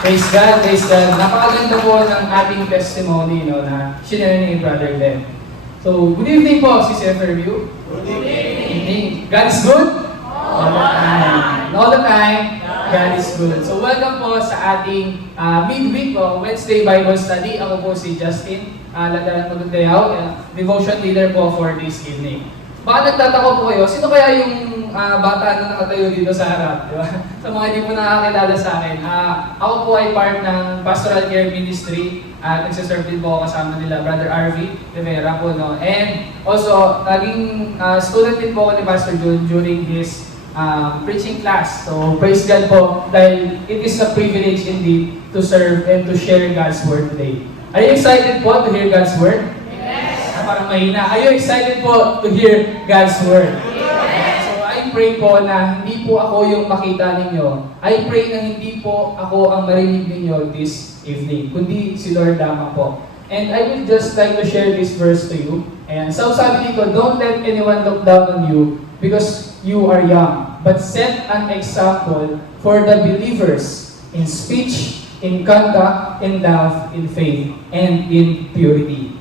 Praise God, praise God. Napakaganda po ng ating testimony na sinare ni Brother Len. So, good evening po, Sis Fairview. Good evening. Evening. God is good? All the time. All the time, God is good. So, welcome po sa ating midweek Wednesday Bible Study. Ako po si Justin Ladaran Magundayao, devotion leader po for this evening. Baka nagtataka po kayo, sino kaya yung bata na nakatayo dito sa harap? Di ba? Sa mga hindi po nakakilala sa akin, ako po ay part ng Pastoral Care Ministry at nagsiserve din po ako kasama nila, Brother RV Rivera po. No? And also, naging student din po ako ni Pastor Jun during his preaching class. So, praise God po dahil it is a privilege indeed to serve and to share God's Word today. Are you excited po to hear God's Word? Parang mahina. Are you excited po to hear God's Word? Yes. So I pray po na hindi po ako yung makita ninyo. I pray na hindi po ako ang marinig ninyo this evening, kundi si Lord lamang po. And I would just like to share this verse to you. And so sabi dito, don't let anyone look down on you because you are young, but set an example for the believers in speech, in conduct, in love, in faith, and in purity.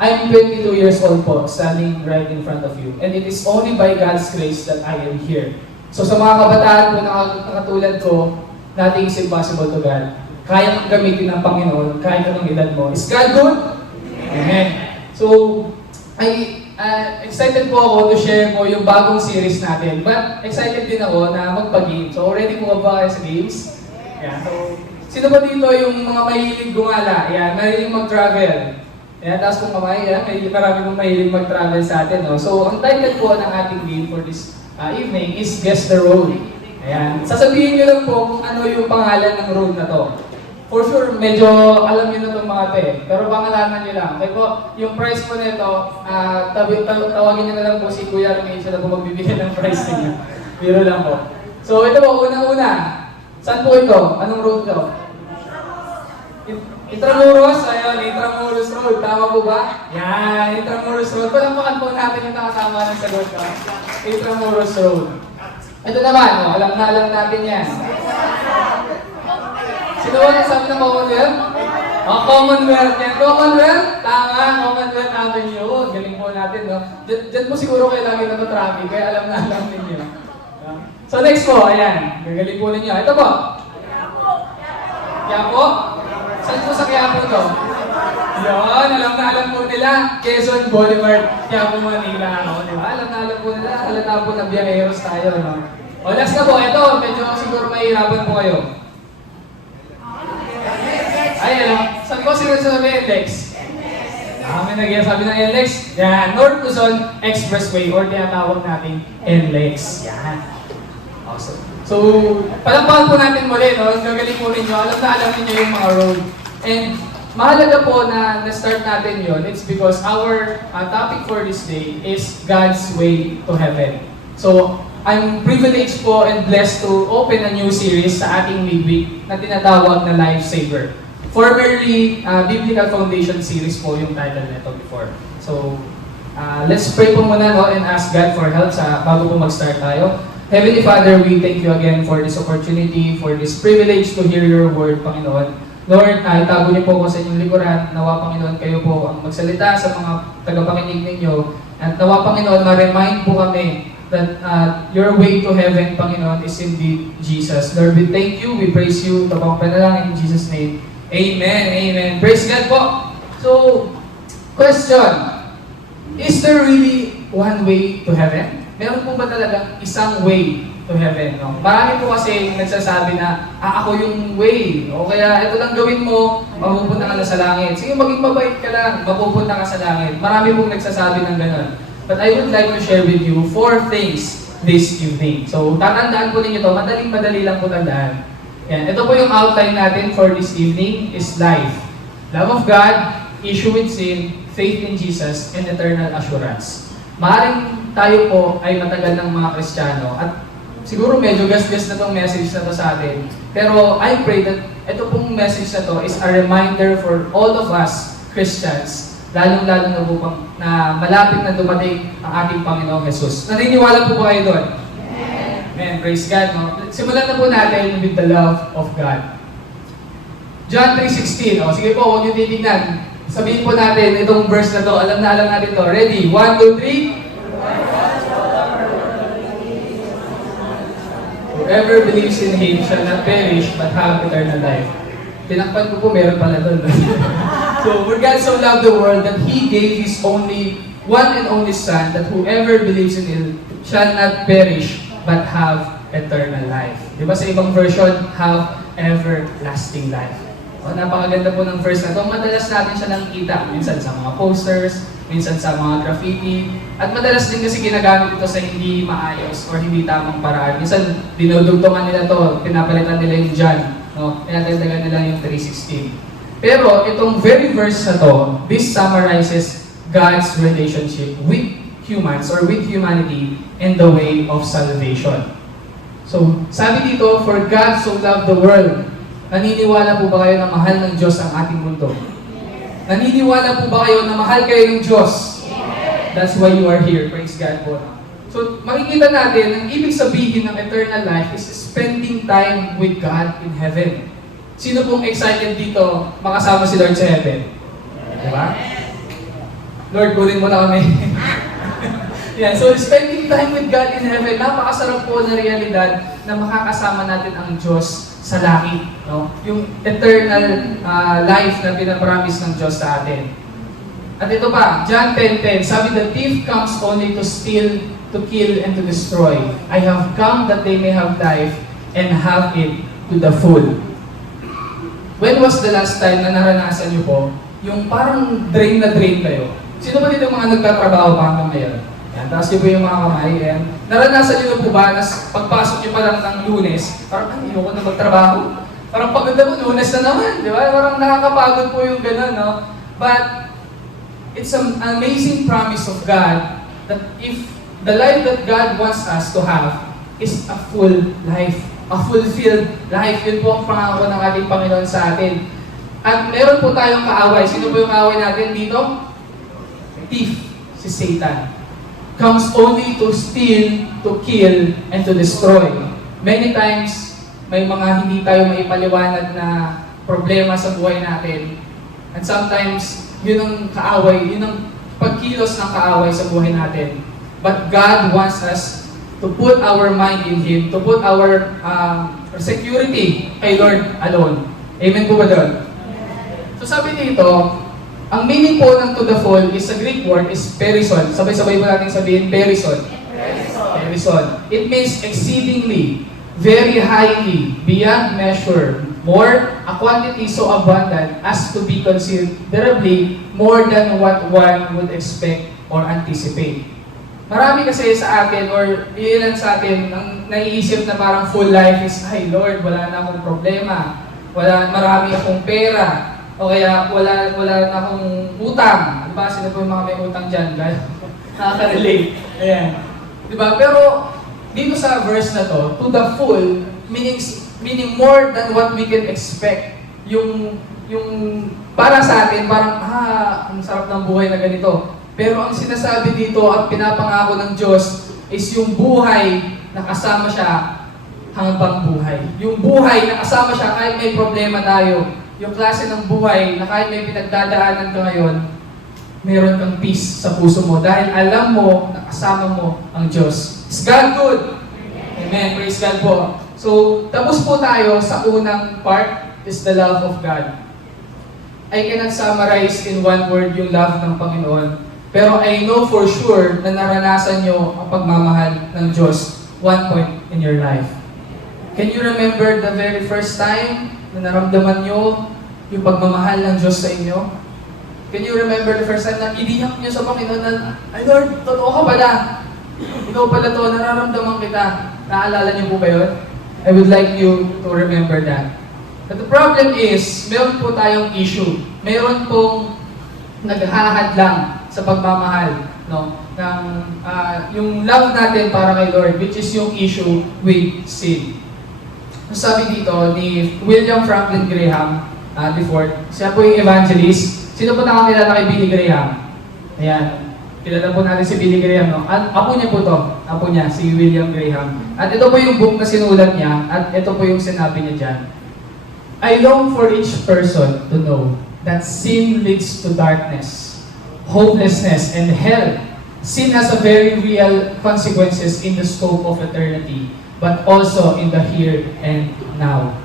I'm 22 years old po, standing right in front of you. And it is only by God's grace that I am here. So sa mga kabataan po na katulad ko, nothing is impossible to God. Kaya kang gamitin ng Panginoon, kahit anong edad mo. Is God good? Amen. So, excited po ako to share po yung bagong series natin. But excited din ako na magpag-game. So already po ba kayo sa games? Yeah. So, sino ba dito yung mga mahilig gumala? Yan, mahilig mag-travel. Ayan, taas pong kamay, marami pong mahilig mag-travel sa atin. No? So, ang title po ng ating game for this evening is Guess the Road. Ayan, sasabihin nyo lang po kung ano yung pangalan ng road na to. For sure, medyo alam nyo na itong mga te. Pero pangalanan nyo lang. Okay po, yung price po nito, tawagin nyo na lang po si Kuya Rene, siya na po magbibigay ng price niya. Biro lang po. So, ito po, unang-una. Saan po ito? Anong road to? Intramuros, ayun, Intramuros Road. Tama po ba? Yan, Intramuros Road. Palampakan po natin yung nakasama ng sagot ko. Intramuros Road. Ito naman, alam na alam natin yan. Sino ba nagsabi ng Commonwealth? Commonwealth yan. Commonwealth? Tama, Commonwealth Avenue. Galing po natin, no? Diyan po siguro kayo lagi nag-traffic, kaya alam na alam ninyo. So next po, ayan. Gagaling po ninyo. Ito po. Quiapo. Saan po sa Quiapo to? Yun, alam na alam po nila. Quezon Boulevard, Quiapo, Manila. No? Diba? Alam na alam po nila. Halata po na biyaheros tayo. No? O, last na po. Ito, medyo siguro mahihirapan po kayo. Ay, ano? Saan po sinasabi NLEX? May nag-sabi ng NLEX. Yan, North Luzon Expressway or tinatawag natin NLEX. Yan. Awesome. So, palampakan po natin muli, no? Gagaling po ninyo. Alam na alam ninyo yung mga road. And mahalaga po na na-start natin yon. It's because our topic for this day is God's way to heaven. So, I'm privileged po and blessed to open a new series sa ating midweek na tinatawag na Lifesaver. Formerly, Biblical Foundation series po yung title nito before. So, let's pray po muna, no? And ask God for help bago po mag-start tayo. Heavenly Father, we thank you again for this opportunity, for this privilege to hear your word, Panginoon. Lord, itago niyo po ko sa inyong likuran. Nawa, Panginoon, kayo po ang magsalita sa mga tagapakinig ninyo. At nawa, Panginoon, ma-remind po kami that your way to heaven, Panginoon, is indeed Jesus. Lord, we thank you, we praise you. Tabang panalangin in Jesus' name. Amen, amen. Praise God po. So, question. Is there really one way to heaven? Meron po ba talagang isang way to heaven? No? Marami po kasi nagsasabi na, ako yung way. O kaya ito lang gawin mo, mapupunta ka na sa langit. Sige, maging mabait ka lang, mapupunta ka sa langit. Marami pong nagsasabi ng ganun. But I would like to share with you 4 things this evening. So, tatandaan po ninyo to. Madaling-madali lang po tandaan. Yan. Ito po yung outline natin for this evening is life. Love of God, issue with sin, faith in Jesus, and eternal assurance. Maaring tayo po ay matagal ng mga Kristiyano at siguro medyo gas-gas na tong message na to sa atin. Pero I pray that ito pong message na to is a reminder for all of us Christians, lalong-lalo na po na malapit na dumating ang ating Panginoong Jesus. Naniniwala po ba kayo doon? Amen. Praise God. No? Simulan na po natin with the love of God. John 3:16. O, sige po, huwag niyo titignan. Sabihin po natin itong verse na to. Alam na alam natin to. Ready? 1, 2, 3. Whoever believes in Him shall not perish but have eternal life. Tinakpan ko po, meron pala doon. So, for God so loved the world that He gave His one and only Son, that whoever believes in Him shall not perish but have eternal life. Di ba sa ibang version, have everlasting life. O, napakaganda po ng verse na ito. Madalas natin siya nakikita. Minsan sa mga posters, minsan sa mga graffiti. At madalas din kasi ginagamit ito sa hindi maayos or hindi tamang paraan. Minsan, dinudugtungan nila to, pinapalitan nila yung John. No? Tinatagdagan nila yung 3:16. Pero itong very verse na to, this summarizes God's relationship with humans or with humanity in the way of salvation. So, sabi dito, for God so loved the world. Naniniwala po ba kayo na mahal ng Diyos ang ating mundo? Naniniwala po ba kayo na mahal kayo ng Diyos? That's why you are here. Praise God po. So, makikita natin, ang ibig sabihin ng eternal life is spending time with God in heaven. Sino pong excited dito makasama si Lord sa heaven? Diba? Lord, kunin mo na kami. Yeah, so spending time with God in heaven, napakasarap po na realidad na makakasama natin ang Diyos sa langit. No? Yung eternal life na pinapromise ng Diyos sa atin. At ito pa, John 10:10, sabi, the thief comes only to steal, to kill, and to destroy. I have come that they may have life and have it to the full. When was the last time na naranasan niyo po yung parang drain na drain kayo? Sino ba dito mga nagtatrabaho pa hanggang ngayon? Yan, taas niyo po yung mga kamay. Yan. Naranasan niyo po ba na pagpasok niyo pa lang ng Lunes, parang ayoko na magtrabaho. Parang pagod na po, Lunes na naman. Di ba? Parang nakakapagod po yung gano'n, no? But it's an amazing promise of God that if the life that God wants us to have is a full life, a fulfilled life. Yun po ang pangako ng ating Panginoon sa atin. At meron po tayong kaaway. Sino po yung kaaway natin dito? Thief, si Satan. Comes only to steal, to kill, and to destroy. Many times, may mga hindi tayo maipaliwanag na problema sa buhay natin. And sometimes, yun ang kaaway, yun ang pagkilos ng kaaway sa buhay natin. But God wants us to put our mind in Him, to put our security kay Lord alone. Amen po ba doon? So sabi dito, ang meaning po ng to the full is, sa Greek word is perison. Sabay-sabay po natin sabihin, perison. Perison. It means exceedingly, very highly, beyond measure, more, a quantity so abundant as to be considerably more than what one would expect or anticipate. Marami kasi sa atin, or ilan sa atin, ang naiisip na parang full life is, ay Lord, wala na akong problema, marami akong pera, o kaya wala na akong utang. Diba? Sino po yung mga may utang dyan? Nakaka-relate. Ayan. Diba? Pero dito sa verse na to the full, meaning more than what we can expect. Yung para sa atin, parang, ang sarap ng buhay na ganito. Pero ang sinasabi dito at pinapangako ng Diyos is yung buhay na kasama siya hanggang buhay. Yung buhay na kasama siya kahit may problema tayo. Yung klase ng buhay na kahit may pinagdadaanan ka ngayon, meron kang peace sa puso mo dahil alam mo na kasama mo ang Diyos. Is God good? Amen. Praise God po. So, tapos po tayo sa unang part is the love of God. I cannot summarize in one word yung love ng Panginoon, pero I know for sure na naranasan nyo ang pagmamahal ng Diyos one point in your life. Can you remember the very first time na naramdaman nyo yung pagmamahal ng Diyos sa inyo? Can you remember the first time na iniyak nyo sa Panginoon na, ay Lord, totoo ka pala. Ikaw pala to, nararamdaman kita. Naalala niyo po ba yun? I would like you to remember that. But the problem is, meron po tayong issue. Meron pong naghahadlang sa pagmamahal. No? Yung love natin para kay Lord, which is yung issue with sin. Sabi dito ni William Franklin Graham before, siya po yung evangelist. Sino po nakakilala kay Billy Graham? Ayan. Kilala po natin si Billy Graham, no? Apo niya po to. Apo niya, si William Graham. At ito po yung book na sinulat niya, at ito po yung sinabi niya dyan. I long for each person to know that sin leads to darkness, hopelessness, and hell. Sin has a very real consequences in the scope of eternity, but also in the here and now.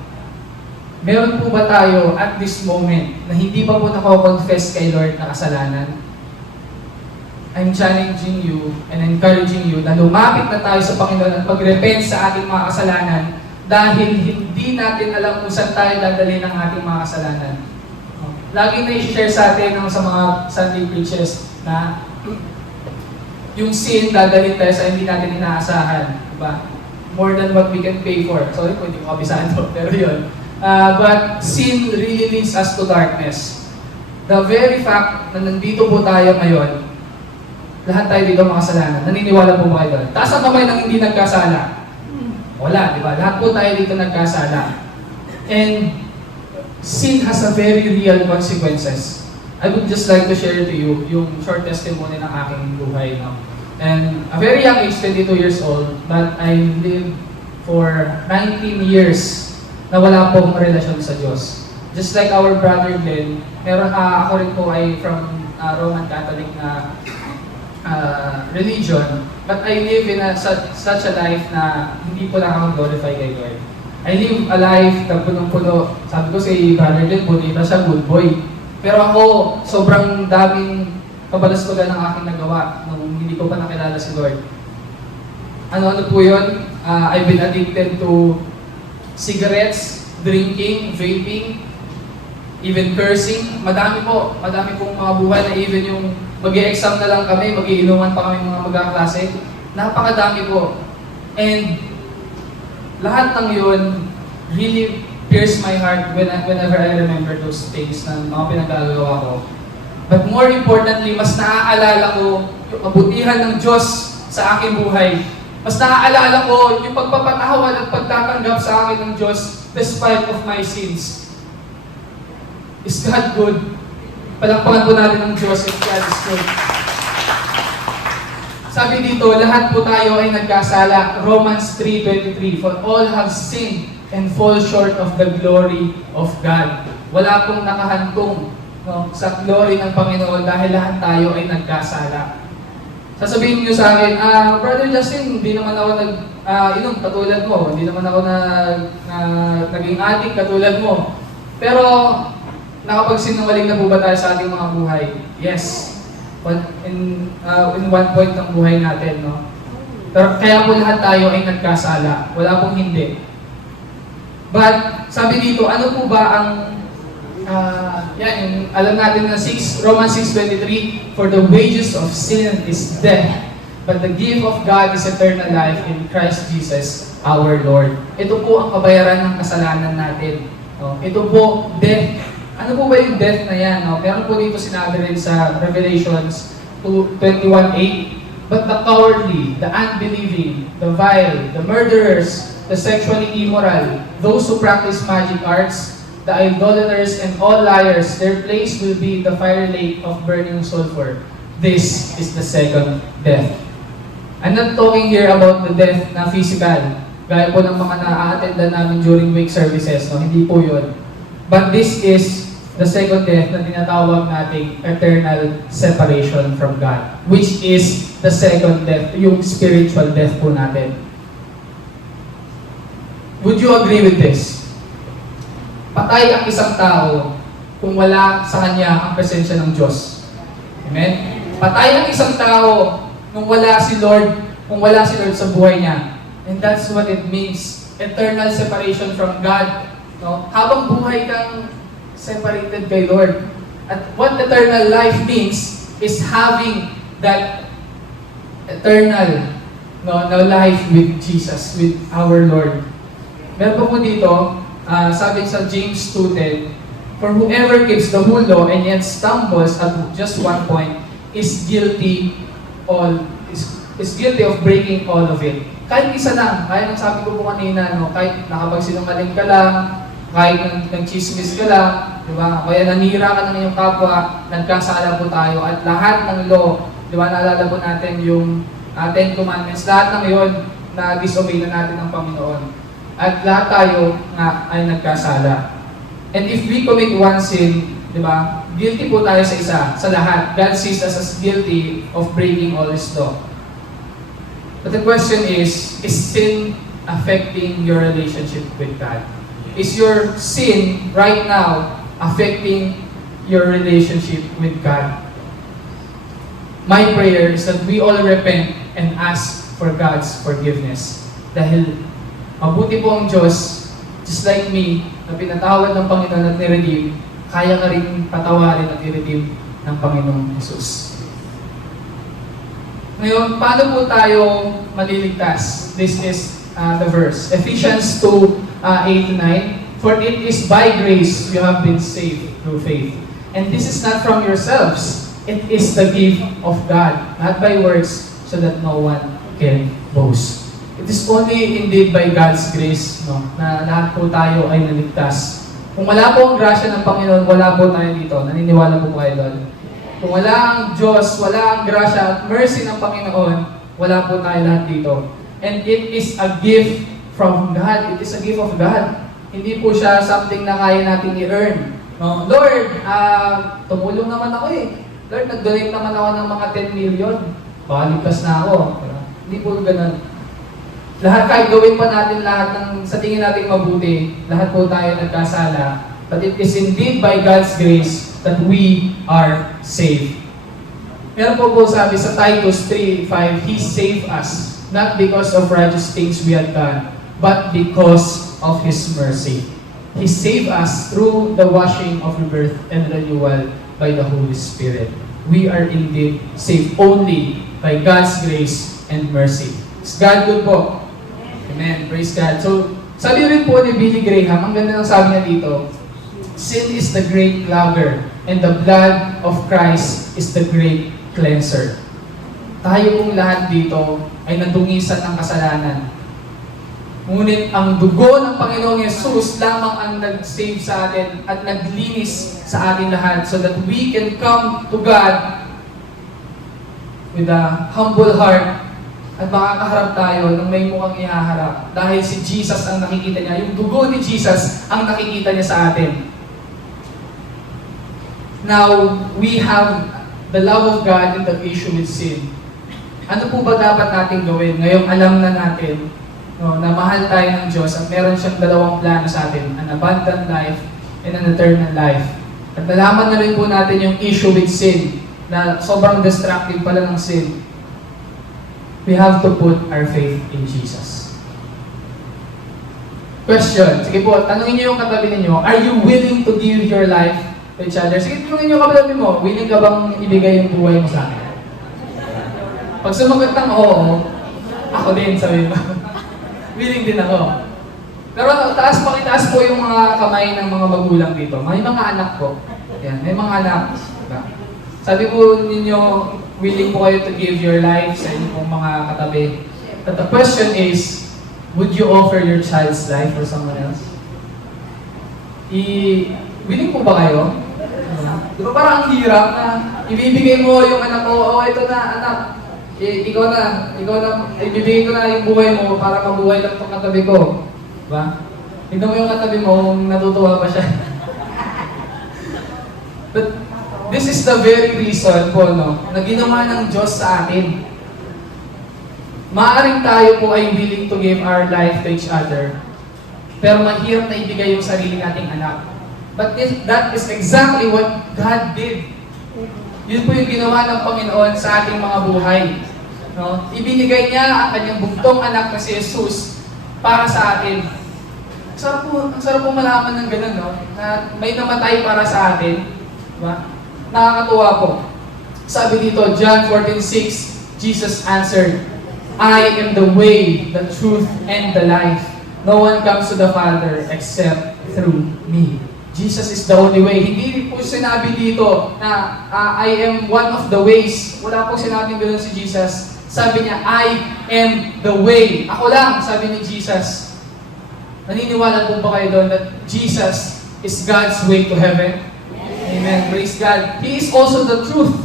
Meron po ba tayo at this moment na hindi pa po nako-confess kay Lord na kasalanan? I'm challenging you and encouraging you na lumapit na tayo sa Panginoon at mag-repent sa ating mga kasalanan dahil hindi natin alam kung saan tayo dadalhin ng ating mga kasalanan. Lagi na i-share sa atin sa mga Sunday preachers na yung sin dadalhin tayo sa hindi natin inaasahan. Diba? More than what we can pay for. Sorry kung hindi ko kabisado, pero yun. But sin really leads us to darkness. The very fact na nandito po tayo ngayon, lahat tayo dito makasalanan. Naniniwala po ba kayo doon? Taas ang kamay ng hindi nagkasala. Wala, di ba? Lahat po tayo dito nagkasala. And sin has a very real consequences. I would just like to share to you yung short testimony ng aking buhay. No? And a very young age, 22 years old, but I lived for 19 years na wala pong relasyon sa Diyos. Just like our brother Glenn, ako rin po ay from Roman Catholic na religion, but I live in such a life na hindi ko lang ako glorify kay Lord. I live a life na punong-puno. Sabi ko si Brother Glenn, bonita siya, good boy. Pero ako, sobrang daming kabalastugan ng aking nagawa nung hindi ko pa nakilala si Lord. Ano po yun? I've been addicted to cigarettes, drinking, vaping, even cursing. Madami pong mga buhay na even yung mag-i-exam na lang kami, mag-iinuman pa kami mga magkaklase. Napakadami po. And lahat ng yun really pierce my heart whenever I remember those things na mga pinagagawa ko. But more importantly, mas naaalala ko yung kabutihan ng Diyos sa aking buhay. Mas naaalala ko yung pagpapatawad at pagtatanggap sa akin ng Diyos despite of my sins. Is God good? Palakpakan po natin ng Diyos if God is good. Sabi dito, lahat po tayo ay nagkasala. Romans 3:23, for all have sinned and fall short of the glory of God. Wala pong nakahantong sa glory ng Panginoon dahil lahat tayo ay nagkasala. Sasabihin niyo sa akin, Brother Justin, hindi naman ako inom katulad mo. Hindi naman ako naging addict katulad mo. Pero, nakapagsinungaling na po ba tayo sa ating mga buhay? Yes. In one point ng buhay natin, no? Pero kaya po lahat tayo ay nagkasala. Wala pong hindi. But, sabi dito, ano po ba ang yung alam natin na Romans 6:23, for the wages of sin is death, but the gift of God is eternal life in Christ Jesus, our Lord. Ito po ang kabayaran ng kasalanan natin. No? Ito po, death. Ano po ba yung death na yan? No? Meron po dito sinabi rin sa Revelations 21:8, but the cowardly, the unbelieving, the vile, the murderers, the sexually immoral, those who practice magic arts, the idolaters, and all liars, their place will be the fire lake of burning sulfur. This is the second death. I'm not talking here about the death na physical, gaya po ng mga na-attendan namin during wake services, no? Hindi po yun. But this is the second death na tinatawag nating eternal separation from God, which is the second death, yung spiritual death po natin. Would you agree with this? Patay ang isang tao kung wala sa kanya ang presensya ng Diyos. Amen? Patay ang isang tao kung wala si Lord sa buhay niya. And that's what it means. Eternal separation from God. No? Habang buhay kang separated kay Lord. At what eternal life means is having that eternal na life with Jesus, with our Lord. Meron pa po dito, sabi sa James 2:10, for whoever keeps the whole law and yet stumbles at just one point is guilty of breaking all of it. Kahit isa lang, kahit ang sabi ko po kanina, no, kahit nakapagsinungaling ka lang, kahit nag-chismis ka lang, di ba? Kaya nanira ka ng iyong kapwa, nagkasala po tayo, at lahat ng law, di ba, naalala po natin yung 10 Commandments, lahat ng yun na disobey na natin ng Panginoon. At lahat tayo nga ay nagkasala. And if we commit one sin, di ba, guilty po tayo sa isa, sa lahat. God sees us as guilty of breaking all His law. But the question is sin affecting your relationship with God? Is your sin right now affecting your relationship with God? My prayer is that we all repent and ask for God's forgiveness. Dahil mabuti po ang Diyos, just like me, na pinatawad ng Panginoon at niredeem, kaya ka rin patawarin at i-redeem ng Panginoong Jesus. Ngayon, paano po tayo maliligtas? This is the verse. Ephesians 2:8-9. For it is by grace you have been saved through faith. And this is not from yourselves. It is the gift of God, not by works, so that no one can boast. It is only indeed by God's grace, no, na lahat po tayo ay naligtas. Kung wala po ang grasya ng Panginoon, wala po tayo dito. Naniniwala po kayo doon? Kung wala ang Diyos, wala ang grasya at mercy ng Panginoon, wala po tayo lahat dito. And it is a gift from God. It is a gift of God. Hindi po siya something na kaya natin i-earn. No? Lord, tumulong naman ako eh. Lord, nag-donate naman ako ng mga 10 million. Baka ligtas na ako. Hindi po ganun. Lahat, kahit gawin pa natin lahat ng sa tingin natin mabuti, lahat po tayo nagkasala. But it is indeed by God's grace that we are saved. Meron po sabi sa Titus 3:5, He saved us, not because of righteous things we had done, but because of His mercy. He saved us through the washing of rebirth and renewal by the Holy Spirit. We are indeed saved only by God's grace and mercy. Is God good po? Amen. Praise God. So, sabi rin po ni Billy Graham, ang ganda ng sabi niya dito, sin is the great lover, and the blood of Christ is the great cleanser. Tayo pong lahat dito ay nadungisan ng kasalanan. Ngunit ang dugo ng Panginoong Yesus lamang ang nag-save sa atin at naglinis sa atin lahat so that we can come to God with a humble heart at makakaharap tayo ng may mukhang ihaharap. Dahil si Jesus ang nakikita niya, yung dugo ni Jesus ang nakikita niya sa atin. Now, we have the love of God in the issue with sin. Ano po ba dapat natin gawin? Ngayong alam na natin na mahal tayo ng Diyos at meron siyang dalawang plano sa atin, an abundant life and an eternal life. At nalaman na rin po natin yung issue with sin, na sobrang destructive pala ng sin. We have to put our faith in Jesus. Question. Sige po, tanungin niyo yung katabi ninyo, are you willing to give your life to each other? Sige, tanungin niyo yung katabi mo, willing ka bang ibigay yung buhay mo sa akin? Pag sumagot ng oo, ako din, sabi mo. Willing din ako. Pero pakitaas po yung mga kamay ng mga magulang dito. May mga anak po. Yan, may mga anak. Diba? Sabi po ninyo, willing po kayo to give your life sa inyong pong mga katabi. But the question is, would you offer your child's life for someone else? Willing po ba kayo? Di ba parang ang hirap na ibibigay mo yung anak mo, ito na anak, ikaw na, ibibigay ko na yung buhay mo para mabuhay lang itong katabi ko. Diba? Tignan mo yung katabi mo, natutuwa pa siya. But this is the very reason po, na ginawa ng Diyos sa atin. Maaaring tayo po ay willing to give our life to each other, pero mahirap na ibigay yung sarili nating anak. But that is exactly what God did. Yun po yung ginawa ng Panginoon sa ating mga buhay. No? Ibinigay niya ang kanyang bugtong anak na si Jesus para sa atin. Ang sarap po malaman ng ganun, no? Na may namatay para sa atin. Diba? Nakakatuwa po. Sabi dito, John 14:6, Jesus answered, I am the way, the truth, and the life. No one comes to the Father except through me. Jesus is the only way. Hindi po sinabi dito na I am one of the ways. Wala po sinabing ganoon si Jesus. Sabi niya, I am the way. Ako lang, sabi ni Jesus. Naniniwala po ba kayo doon that Jesus is God's way to heaven? Amen. Praise God. He is also the truth.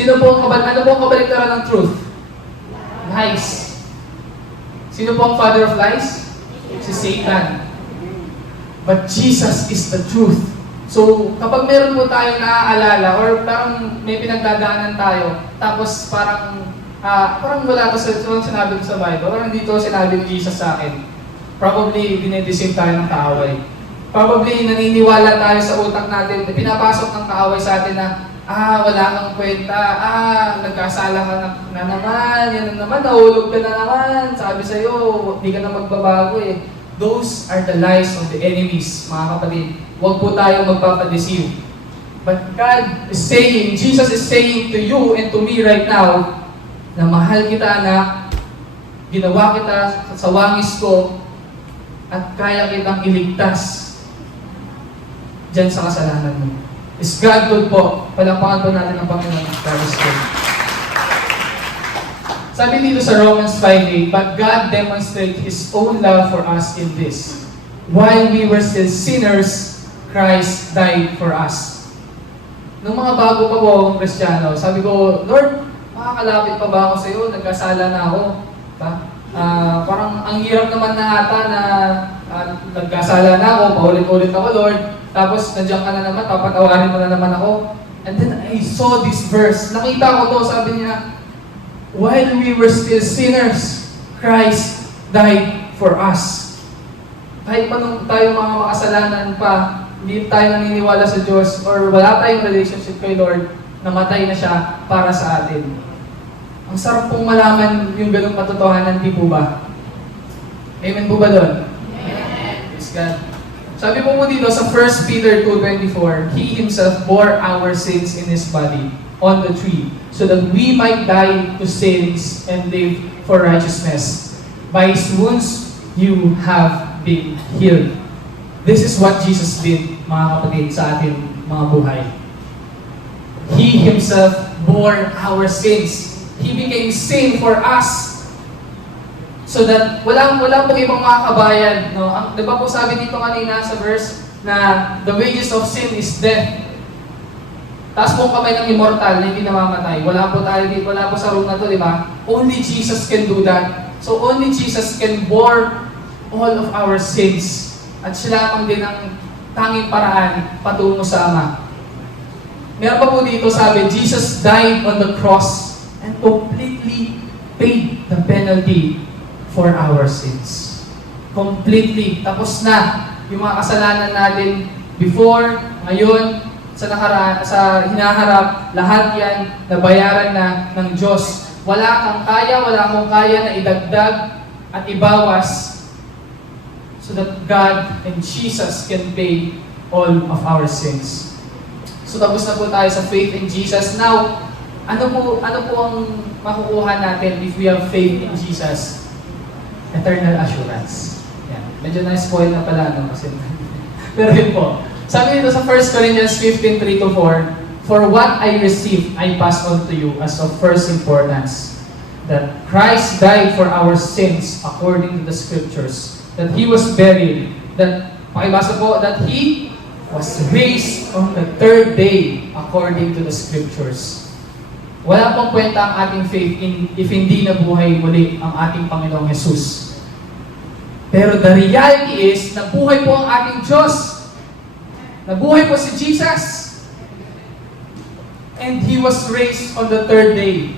Ano po ang kabaliktaran ng truth? Lies. Sino po ang father of lies? Si Satan. but Jesus is the truth. So, kapag meron po tayong naaalala or parang may pinagdadaanan tayo, tapos parang wala to sa sinabi ko sa Bible, parang dito sinabi ni Jesus sa akin, probably dinedeceive tayo ng kaaway. Probably naniniwala tayo sa utak natin, pinapasok ng kaaway sa atin na, wala kang kwenta, nagkasala ka na naman, yan na naman, nahulog ka na naman, sabi sa'yo, di ka na magbabago eh. Those are the lies of the enemies, mga kapatid. Huwag po tayong magpapadeceive. But God is saying, Jesus is saying to you and to me right now, na mahal kita anak, ginawa kita sa wangis ko, at kaya kitang iligtas dyan sa kasalanan mo. Is God good po? Palampakan po natin ang Panginoon. God is good. Sabi dito sa Romans 5:8, but God demonstrated His own love for us in this. While we were still sinners, Christ died for us. Nung mga bago pa po akong Kristiyano, sabi ko, Lord, makakalapit pa ba ako sa iyo? Nagkasala na ako. Parang ang hirap naman na ata na nagkasala na ako, paulit-ulit ako, Lord. Tapos nandiyan ka na naman, papatawarin mo na naman ako. And then I saw this verse. Nakita ko to, sabi niya, while we were still sinners, Christ died for us. Kahit pa nung tayo mga makasalanan pa, hindi tayo naniniwala sa Diyos or wala tayong relationship kay Lord, namatay na siya para sa atin. Ang sarap pong malaman yung ganung katotohanan, di po ba? Amen po ba doon? Amen. Praise God. Sabi po dito sa 1 Peter 2:24, He Himself bore our sins in His body on the tree, so that we might die to sins and live for righteousness. By His wounds, you have been healed. This is what Jesus did, mga kapatid, sa ating mga buhay. He Himself bore our sins. He became sin for us. So that walang pong ibang mga kabayan, no? Di ba po sabi dito kanina sa verse na the wages of sin is death. Taas po kamay ng immortal na hindi namamatay. Wala po tayo dito, wala po sa room na to, di ba? Only Jesus can do that. So only Jesus can bore all of our sins. At siya lamang din ang tanging paraan patungo sa Ama. Meron pa po dito sabi, Jesus died on the cross and completely paid the penalty for our sins. Completely. Tapos na yung mga kasalanan natin before, ngayon, sa hinaharap, lahat yan nabayaran na ng Diyos. Wala kang kaya, wala akong kaya na idagdag at ibawas so that God and Jesus can pay all of our sins. So tapos na po tayo sa faith in Jesus. Now, ano po ang makukuha natin if we have faith in Jesus? Eternal assurance. Yan. Medyo na-spoil na pala, no? Kasi pero yun po. Sabi dito sa 1 Corinthians 15:3-4, for what I received, I pass on to you as of first importance, that Christ died for our sins according to the Scriptures, that He was buried, that, pakibasa po, that He was raised on the third day according to the Scriptures. Wala pong kwenta ang ating faith if hindi nabuhay muli ang ating Panginoong Jesus. Pero the reality is, nabuhay po ang ating Diyos. Nabuhay po si Jesus. And He was raised on the third day.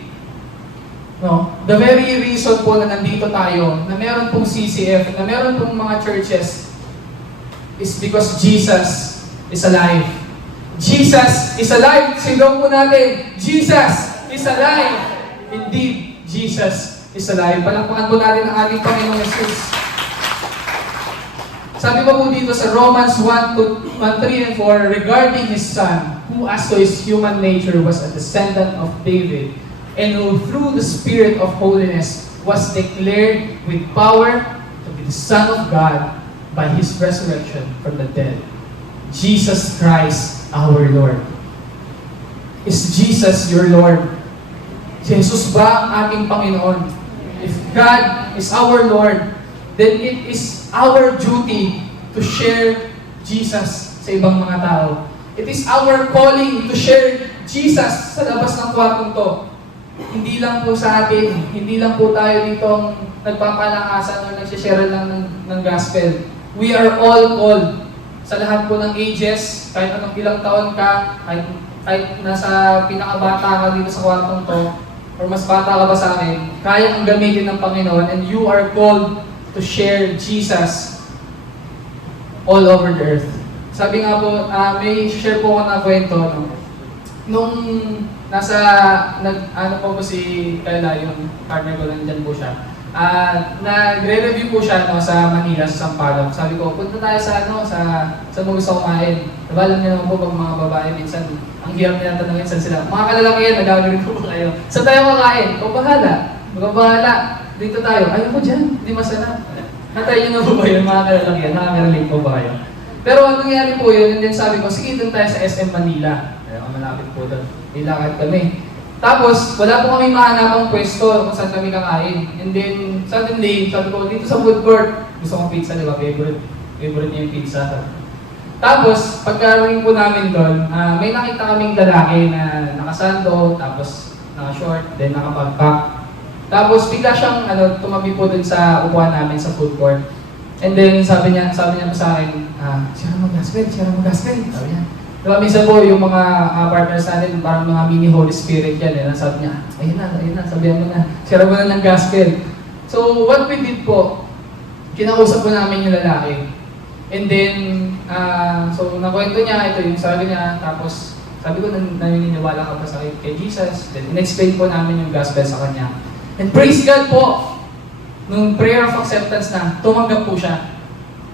No? The very reason po na nandito tayo, na meron pong CCF, na meron pong mga churches, is because Jesus is alive. Jesus is alive. Sigaw po natin, Jesus is alive. Indeed, Jesus is alive. Palakpakan po natin ang ating Panginoong Jesus. Sabi pa po dito sa Romans 1:3 and 4, regarding His Son, who as to His human nature was a descendant of David, and who through the Spirit of holiness was declared with power to be the Son of God by His resurrection from the dead. Jesus Christ, our Lord. Is Jesus your Lord? Si Jesus ba ang ating Panginoon? If God is our Lord, then it is our duty to share Jesus sa ibang mga tao. It is our calling to share Jesus sa labas ng kwartong to. Hindi lang po sa atin, hindi lang po tayo ditong nagpapalakasan o nagsishare lang ng gospel. We are all called sa lahat po ng ages, kahit anong ilang taon ka, kahit nasa pinakabata ka dito sa kwartong to, or mas bata ka ba sa akin, kaya kang gamitin ng Panginoon, and you are called to share Jesus all over the earth. Sabi nga po, may share po ko na kwento, no? Nung ano po si Kayla, yung partner ko, nandyan po siya. Nagre-review po siya, no, sa Manila, sa Sampaloc. Sabi ko, punta tayo sa mga gusto kumain. Diba, alam niyo naman po pag mga babae, minsan, ang hirap nila tanongin saan sila. Mga kalalaki yan, nagagawin ko ba kayo? Saan tayo kakain? O bahala. Bahala. Dito tayo. Ayaw ko dyan. Hindi masarap. Natay niyo na po ba yun, mga kalalaki yan? Nakaka-relate po ba kayo? Pero ang nangyari po yun, and then sabi ko, sige, doon tayo sa SM Manila. Kaya malapit po doon. Nilakad kami. Tapos, wala po kami mahanapang pwesto kung saan kami kakain. And then, suddenly, sabi ko, dito sa food court, gusto kong pizza, di ba? Favorite niya yung pizza. Tapos, pagka-ring po namin doon, may nakita kaming lalaki na nakasando, tapos naka-short, then naka-backpack. Tapos, bigla siyang tumabi po doon sa upuan namin sa food court. And then, sabi niya po sa akin, sira mo gospel. Sabi niya. Diba, minsan po yung mga partners natin, parang mga mini Holy Spirit yan. Sabi niya, ayun na, sabihan mo na, share mo na ng gospel. So, what we did po, kinausap po namin yung lalaki. And then, so, nakwento niya, ito yung sabi niya, tapos, sabi ko, naniniwala ka ba sa kay Jesus? Then, in-explain po namin yung gospel sa kanya. And praise God po, nung prayer of acceptance na, tumanggap po siya.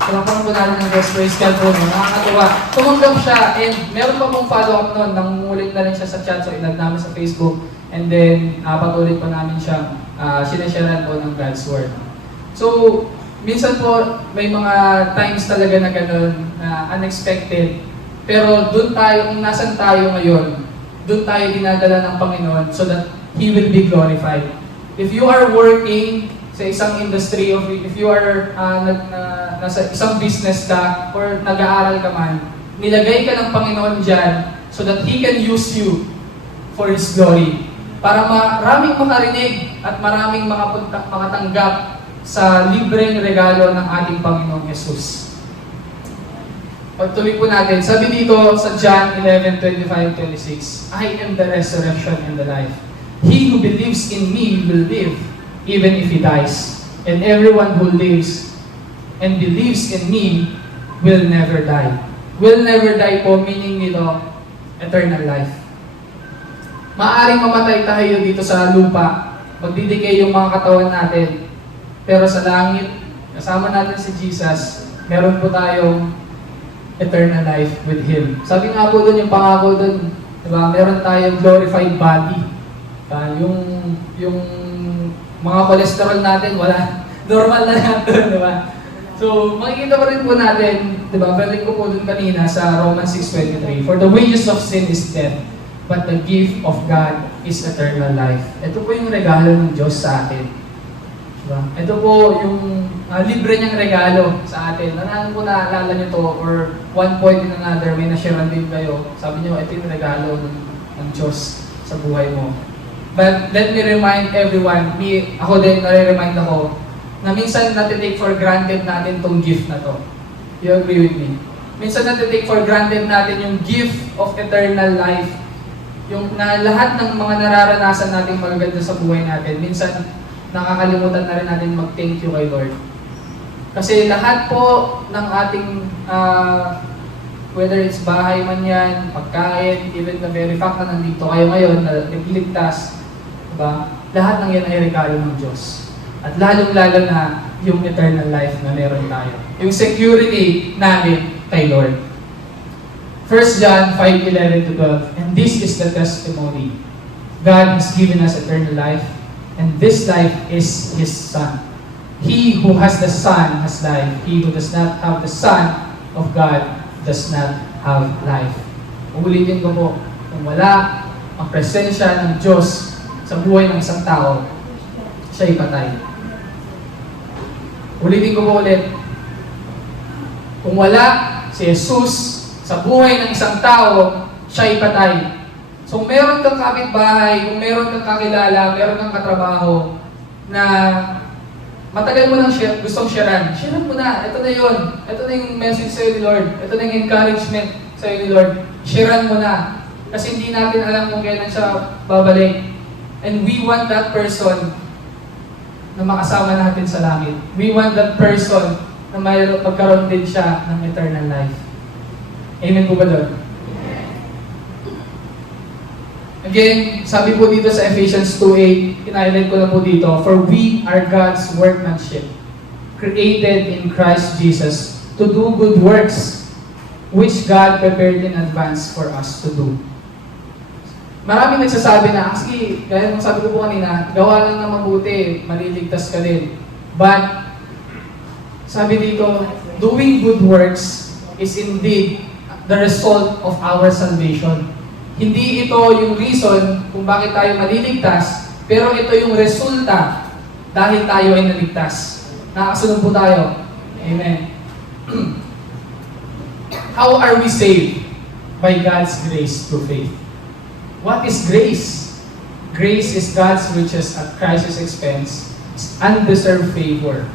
Kailangan po natin ng praise God po, nakakatuwa. Tumanggap siya, and meron pa pong follow-up noon, nangungulit na rin siya sa chat, so inad namin sa Facebook, and then patuloy pa namin siya, sinasharean po ng God's Word. So, minsan po, may mga times talaga na gano'n, unexpected, pero doon tayo, kung nasan tayo ngayon, doon tayo dinadala ng Panginoon so that He will be glorified. If you are working sa isang industry, or if you are nasa isang business ka or nag-aaral ka man, nilagay ka ng Panginoon dyan so that He can use you for His glory. Para maraming makarinig at maraming makatanggap sa libreng regalo ng ating Panginoong Jesus. Pagtuloy po natin, sabi dito sa John 11:25-26, I am the resurrection and the life. He who believes in me will live even if he dies. And everyone who lives and believes in me will never die. Will never die po, meaning nito, eternal life. Maaring mamatay tayo dito sa lupa, magdidikay yung mga katawan natin, pero sa langit, kasama natin si Jesus, meron po tayong eternal life with Him. Sabi nga po doon, yung pangako doon, diba, meron tayong glorified body. Yung mga cholesterol natin, wala. Normal na lang doon, di ba? So, makikita pa rin po natin, di ba? Balik ko po doon kanina sa Romans 6:23. For the wages of sin is death, but the gift of God is eternal life. Ito po yung regalo ng Diyos sa atin. Diba? Ito po yung libre niyang regalo sa atin. Ano po naalala niyo to, or one point in another, may nasharean din kayo. Sabi niyo, ito yung regalo ng Diyos sa buhay mo. But let me remind everyone, ako din, nare-remind ako, na minsan natitake for granted natin tong gift na to. You agree with me? Minsan natitake for granted natin yung gift of eternal life. Yung na lahat ng mga nararanasan nating magaganda sa buhay natin, minsan nakakalimutan na rin natin mag-thank you kay Lord. Kasi lahat po ng ating, whether it's bahay man yan, pagkain, even the very fact na nandito kayo ngayon, na nagligtas, diba? Lahat ng yan ay regalo ng Diyos. At lalong-lalo na yung eternal life na meron tayo. Yung security namin kay Lord. 1 John 5:11-12, and this is the testimony. God has given us eternal life, and this life is His Son. He who has the Son has life. He who does not have the Son of God does not have life. Uulitin ko po, kung wala ang presensya ng Diyos sa buhay ng isang tao, siya'y patay. Ulitin ko po ulit, kung wala si Jesus sa buhay ng isang tao, siya'y patay. So meron kang kapitbahay, kung meron kang kakilala, meron kang katrabaho na matagal mo nang gustong sharean. Sharean mo na. Ito na yun. Ito na yung message sa'yo ni Lord. Ito na yung encouragement sa'yo ni Lord. Sharean mo na. Kasi hindi natin alam kung kailan siya babalik. And we want that person na makasama natin sa langit. We want that person na magkaroon din siya ng eternal life. Amen po ba doon? Again, sabi po dito sa Ephesians 2:8, in-highlight ko na po dito, for we are God's workmanship, created in Christ Jesus to do good works, which God prepared in advance for us to do. Maraming nagsasabi na, sige, gaya ng sabi ko po kanina, gawa lang na mabuti, maliligtas ka din. But, sabi dito, doing good works is indeed the result of our salvation. Hindi ito yung reason kung bakit tayo maliligtas, pero ito yung resulta dahil tayo ay naligtas. Nakakasunod po tayo. Amen. How are we saved? By God's grace through faith. What is grace? Grace is God's riches at Christ's expense. It's undeserved favor,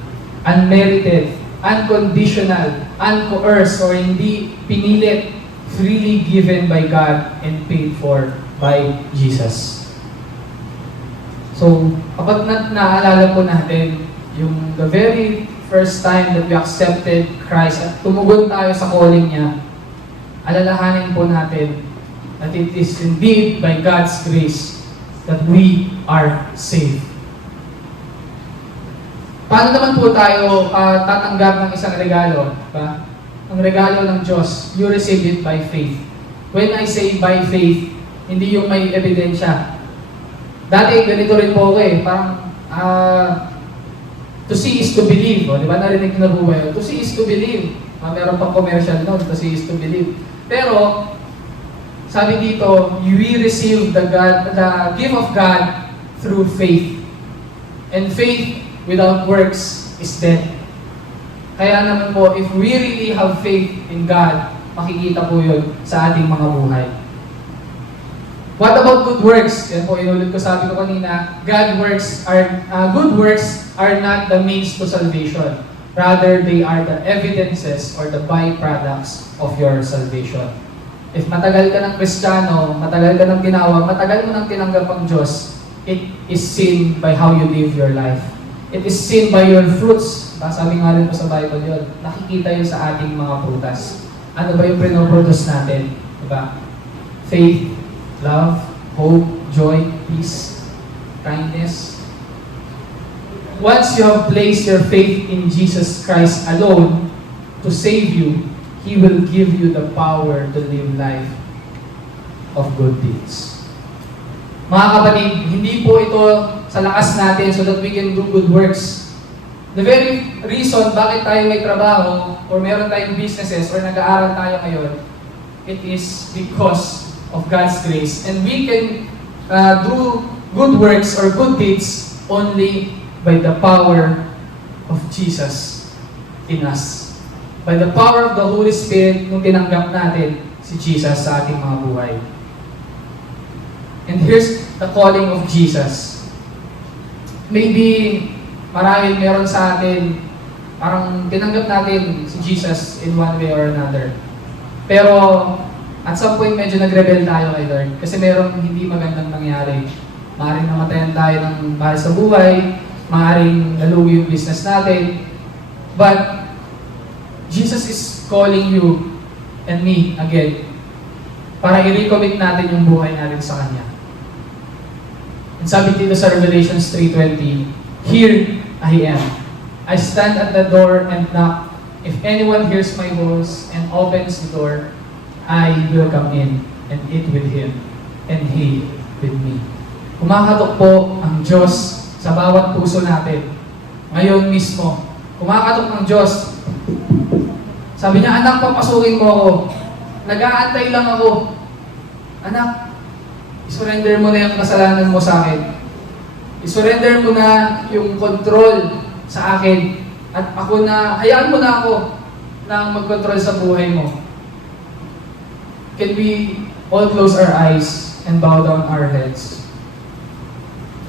unmerited, unconditional, uncoerced, or hindi pinilit, freely given by God and paid for by Jesus. So, kapag naalala po natin yung the very first time that we accepted Christ at tumugon tayo sa calling niya, alalahanin po natin that it is indeed by God's grace that we are saved. Paano naman po tayo tatanggap ng isang regalo? Diba? Ang regalo ng Diyos, you receive it by faith. When I say by faith, hindi yung may ebidensya. Dati, ganito rin po ako parang, to see is to believe. Di ba narinig na buhay? To see is to believe. Meron pang commercial noon, to see is to believe. Pero, sabi dito, we receive the gift of God through faith. And faith without works is dead. Kaya naman po, if we really have faith in God, makikita po yun sa ating mga buhay. What about good works? Yan po, inulit ko, sabi ko kanina, good works are not the means to salvation. Rather, they are the evidences or the byproducts of your salvation. If matagal ka ng Kristiyano, matagal ka ng ginawa, matagal mo nang tinanggap ang Diyos, it is seen by how you live your life. It is seen by your fruits. Sabi nga rin po sa Bible yun, nakikita yun sa ating mga prutas. Ano ba yung pinoproduce natin? Diba? Faith, love, hope, joy, peace, kindness. Once you have placed your faith in Jesus Christ alone to save you, He will give you the power to live life of good deeds. Mga kapatid, hindi po ito sa lakas natin so that we can do good works. The very reason bakit tayo may trabaho or meron tayong businesses or nag-aaral tayo ngayon, it is because of God's grace. And we can do good works or good deeds only by the power of Jesus in us. By the power of the Holy Spirit nung tinanggap natin si Jesus sa ating mga buhay. And here's the calling of Jesus. Maybe marahil meron sa atin, parang tinanggap natin si Jesus in one way or another. Pero at some point medyo nag-rebel tayo kay Lord kasi merong hindi magandang nangyari. Maaaring namatayan tayo ng bahal sa buhay, maaaring naluwi yung business natin. But Jesus is calling you and me again para i-recommit natin yung buhay natin sa Kanya. And sabi dito sa Revelations 3:20, here I am. I stand at the door and knock. If anyone hears my voice and opens the door, I will come in and eat with him and he with me. Kumakatok po ang Diyos sa bawat puso natin. Ngayon mismo, kumakatok ng Diyos. Sabi niya, anak, papasukin mo ako. Nag-aantay lang ako. Anak, isurrender mo na yung kasalanan mo sa akin. Isurrender mo na yung control sa akin. At ako na, hayaan mo na ako na mag-control sa buhay mo. Can we all close our eyes and bow down our heads?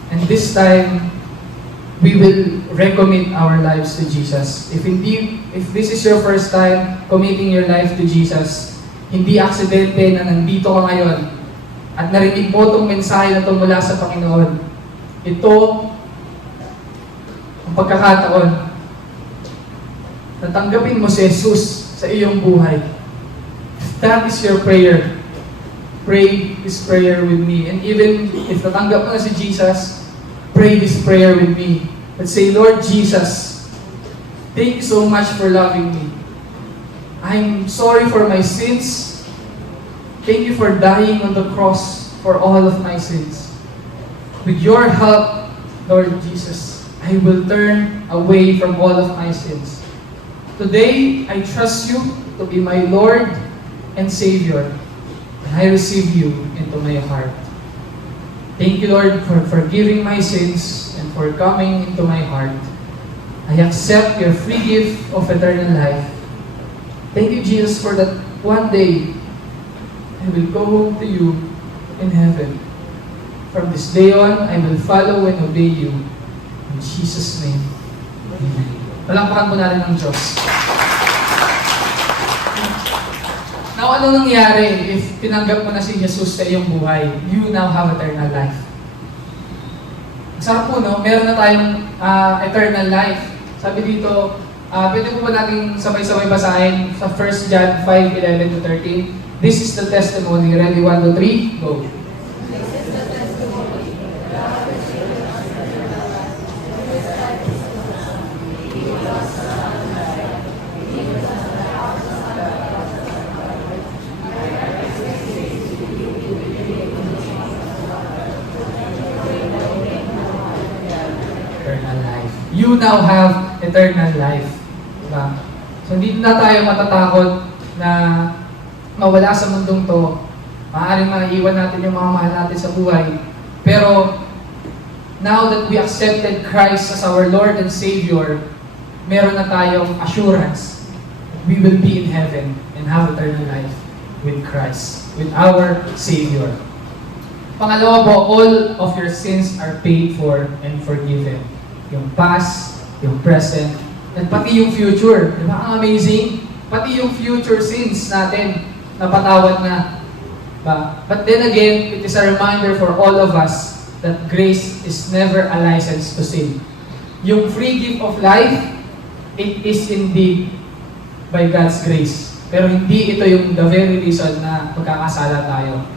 And this time, we will recommit our lives to Jesus. If this is your first time committing your life to Jesus, hindi aksidente na nandito ka ngayon at narinig mo itong mensahe na ito mula sa Panginoon. Ito ang pagkakataon na tanggapin mo si Jesus sa iyong buhay. If that is your prayer, pray this prayer with me. And even if natanggap mo na si Jesus, pray this prayer with me. Let's say, Lord Jesus, thank you so much for loving me. I'm sorry for my sins. Thank you for dying on the cross for all of my sins. With your help, Lord Jesus, I will turn away from all of my sins. Today, I trust you to be my Lord and Savior, and I receive you into my heart. Thank you, Lord, for forgiving my sins and for coming into my heart. I accept your free gift of eternal life. Thank you, Jesus, for that one day I will go home to you in heaven. From this day on, I will follow and obey you. In Jesus' name, amen. Palakpakan po natin ng Diyos. Now, ano nangyari if tinanggap mo na si Jesus sa iyong buhay? You now have eternal life. Masarap po, no? Meron na tayong eternal life. Sabi dito, pwede po ba natin sabay-sabay basahin sa 1 John 5:11-13? This is the testimony. Ready? 1, 2, 3, go. You now have eternal life. Diba? So hindi na tayo matatakot na mawala sa mundong to. Maaaring maiiwan natin yung mga mahal natin sa buhay. Pero now that we accepted Christ as our Lord and Savior, meron na tayong assurance that we will be in heaven and have eternal life with Christ, with our Savior. Pangalawa po, all of your sins are paid for and forgiven. Yung past, yung present, at pati yung future. Di ba? Ang amazing. Pati yung future sins natin, napatawad na. Diba? But then again, it is a reminder for all of us that grace is never a license to sin. Yung free gift of life, it is indeed by God's grace. Pero hindi ito yung the very reason na magkakasala tayo.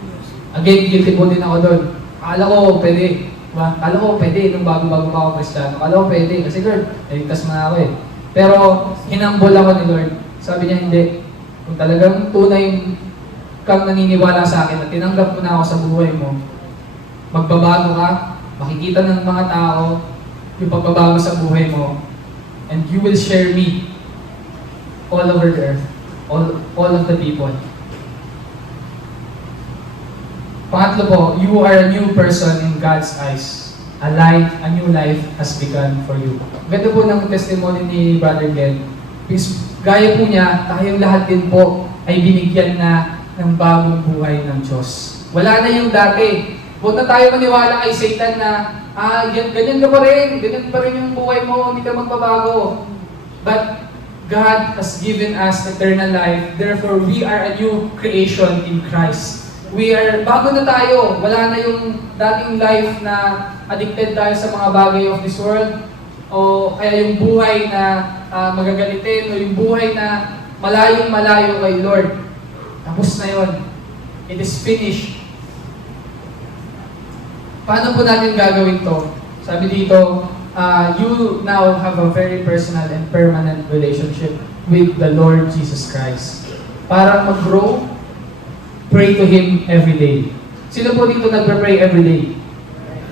Again, guilty po din ako doon. Akala ko, pwede. Diba? Akala ko pwede nung bago-bago pa ako Kristiyano. Akala ko pwede kasi Lord, naligtas mo na ako eh. Pero hinambol ako ni Lord. Sabi niya hindi. Kung talagang tunay kang naniniwala sa akin at tinanggap mo na ako sa buhay mo, magbabago ka, makikita ng mga tao yung pagbabago sa buhay mo, and you will share me all over the earth, all of the people. Pangatlo po, you are a new person in God's eyes. A new life has begun for you. Ganda po ng testimony ni Brother Glenn. Gaya po niya, tayong lahat din po ay binigyan na ng bagong buhay ng Diyos. Wala na yung dati. Huwag na tayo maniwala kay Satan na, ganyan ka pa rin yung buhay mo, hindi ka magbabago. But God has given us eternal life. Therefore, we are a new creation in Christ. Bago na tayo. Wala na yung dating life na addicted tayo sa mga bagay of this world. O kaya yung buhay na magagalitin. O yung buhay na malayong-malayo kay Lord. Tapos na yun. It is finished. Paano po natin gagawin to? Sabi dito, you now have a very personal and permanent relationship with the Lord Jesus Christ. Para mag-grow, pray to Him every day. Sino po dito nagpe-pray every day?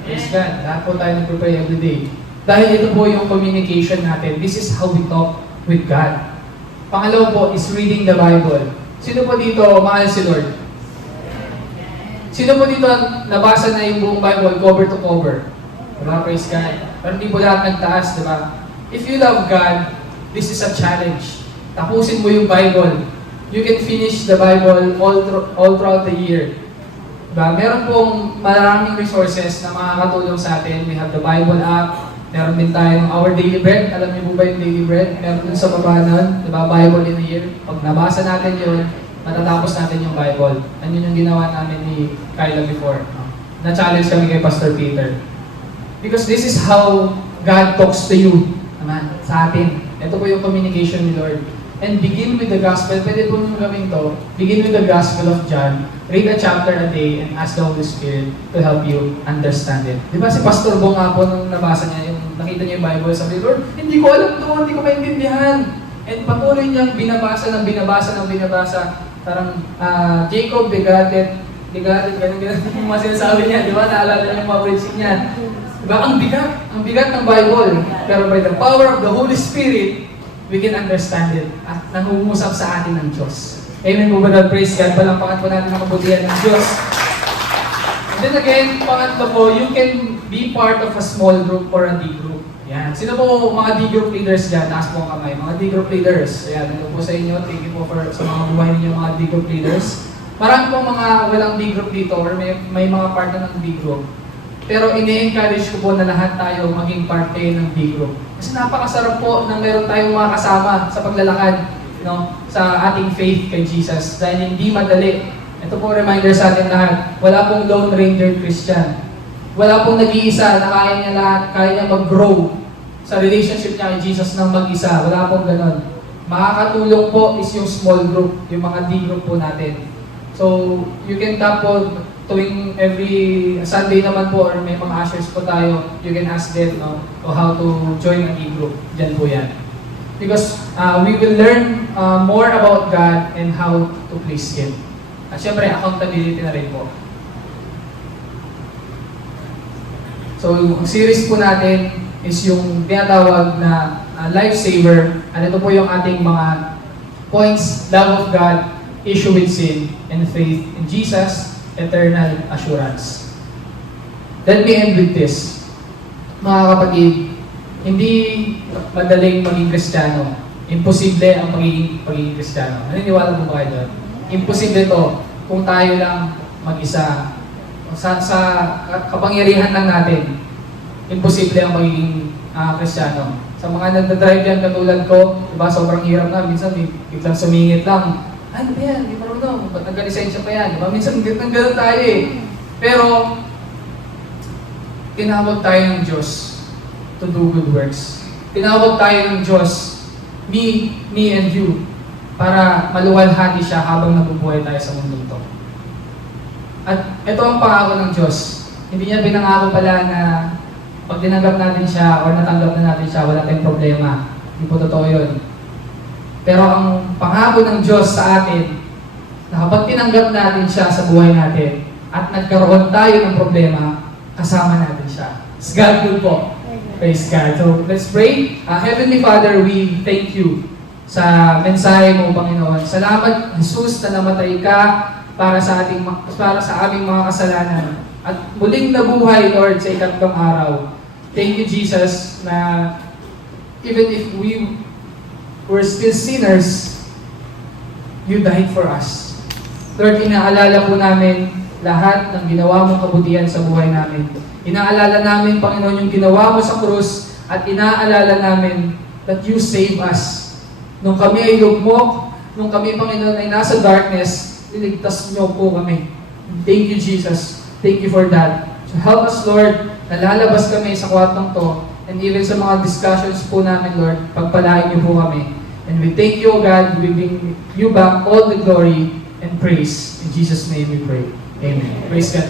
Praise God. Lahat po tayo nagpe-pray every day. Dahil ito po yung communication natin. This is how we talk with God. Pangalawa po is reading the Bible. Sino po dito mahal si Lord? Sino po dito nabasa na yung buong Bible cover to cover? Diba? Praise God. Pero hindi po lahat nagtaas, diba? If you love God, this is a challenge. Tapusin mo yung Bible. You can finish the Bible all throughout the year. Diba? Meron pong maraming resources na makakatulong sa atin. We have the Bible app, Meron din tayong Our Daily Bread. Alam niyo po ba yung Daily Bread? Meron din sa baba nun, diba? Bible in a Year. Pag nabasa natin yun, matatapos natin yung Bible. Ano yung ginawa namin ni Kyla before. Na-challenge kami kay Pastor Peter. Because this is how God talks to you. Naman, sa atin. Ito po yung communication ni Lord. And begin with the gospel. Pwede po nyo gawin to. Begin with the gospel of John. Read a chapter a day and ask the Holy Spirit to help you understand it. Di ba si Pastor Bong nga po nung nabasa niya, yung nakita niya yung Bible, sabi, Lord, hindi ko alam to, hindi ko maintindihan. And patuloy niyang binabasa ng binabasa. Parang Jacob begatted, ganun yung mga sinasabi niya, di ba? Naalala niya yung mga preaching niya. Diba? Ang bigat ng Bible. Pero by the power of the Holy Spirit, we can understand it. At nangungusap sa atin ng Diyos. Amen po ba? Praise God. Palampakan po natin ang kabutihan ng Diyos. And then again, pangatlo po, you can be part of a small group or a D group. Yan. Sino po mga D group leaders dyan? Taas po ang kamay. Mga D group leaders. Ayan, ano po sa inyo. Thank you po sa mga buhay ninyo mga D group leaders. Marami pong mga walang D group dito or may mga part na ng D group. Pero ini-encourage ko po na lahat tayo maging parte ng D group. Kasi napakasarap po na meron tayong mga kasama sa paglalakad, no, sa ating faith kay Jesus. Dahil hindi madali. Ito po reminder sa atin lahat. Wala pong Lone Ranger Christian. Wala pong nag-iisa na kaya niya lahat, kaya niya mag-grow sa relationship niya kay Jesus ng mag-isa. Wala pong ganon. Makakatulong po is yung small group, yung mga D group po natin. So, you can tap po tuwing every Sunday naman po or may mga ushers po tayo, you can ask them o how to join an e-group. Diyan po yan. Because we will learn more about God and how to please Him. At syempre, accountability na rin po. So, ang series po natin is yung tinatawag na Lifesaver. At ito po yung ating mga points: love of God, issue with sin, and faith in Jesus, eternal assurance. Let me end with this. Mga kapatid, hindi madaling maging Kristiyano. Imposible ang pagiging Kristiyano. Naniniwala mo ba kayo doon? Imposible to kung tayo lang mag-isa. Sa kapangyarihan lang natin, imposible ang pagiging Kristiyano. Sa mga nagdadrive yan katulad ko, diba, sobrang hirap na. Minsan biglang sumingit lang. Ano ba yan? Hindi marunong. Ba't nagka-lisensya pa yan? Diba? Minsan ganun tayo eh. Pero, tinawag tayo ng Diyos to do good works. Tinawag tayo ng Diyos, me and you, para maluwalhati siya habang nabubuhay tayo sa mundo ito. At ito ang pangako ng Diyos. Hindi niya pinangako pala na pag tinanggap natin siya o natanggap na natin siya, wala tayong problema. Hindi po totoo yun. Pero ang pangako ng Diyos sa atin, na kapag tinanggap natin siya sa buhay natin, at nagkaroon tayo ng problema, kasama natin siya. It's God good po. Praise God. So, let's pray. Heavenly Father, we thank you sa mensahe mo, Panginoon. Salamat, Jesus, na namatay ka para sa aming mga kasalanan. At muling nabuhay, Lord, sa ikatlong araw. Thank you, Jesus, na even if we're still sinners, you died for us. Lord, inaalala po namin lahat ng ginawa mong kabutihan sa buhay namin. Inaalala namin, Panginoon, yung ginawa mo sa krus at inaalala namin that you save us. Nung kami ay lugmok, nung kami, Panginoon, ay nasa darkness, niligtas niyo po kami. Thank you, Jesus. Thank you for that. So help us, Lord, na lalabas kami sa kwartong to, and even sa mga discussions po namin, Lord, pagpalain niyo po kami. And we thank you, O God. We bring you back all the glory and praise. In Jesus' name we pray. Amen. Praise God.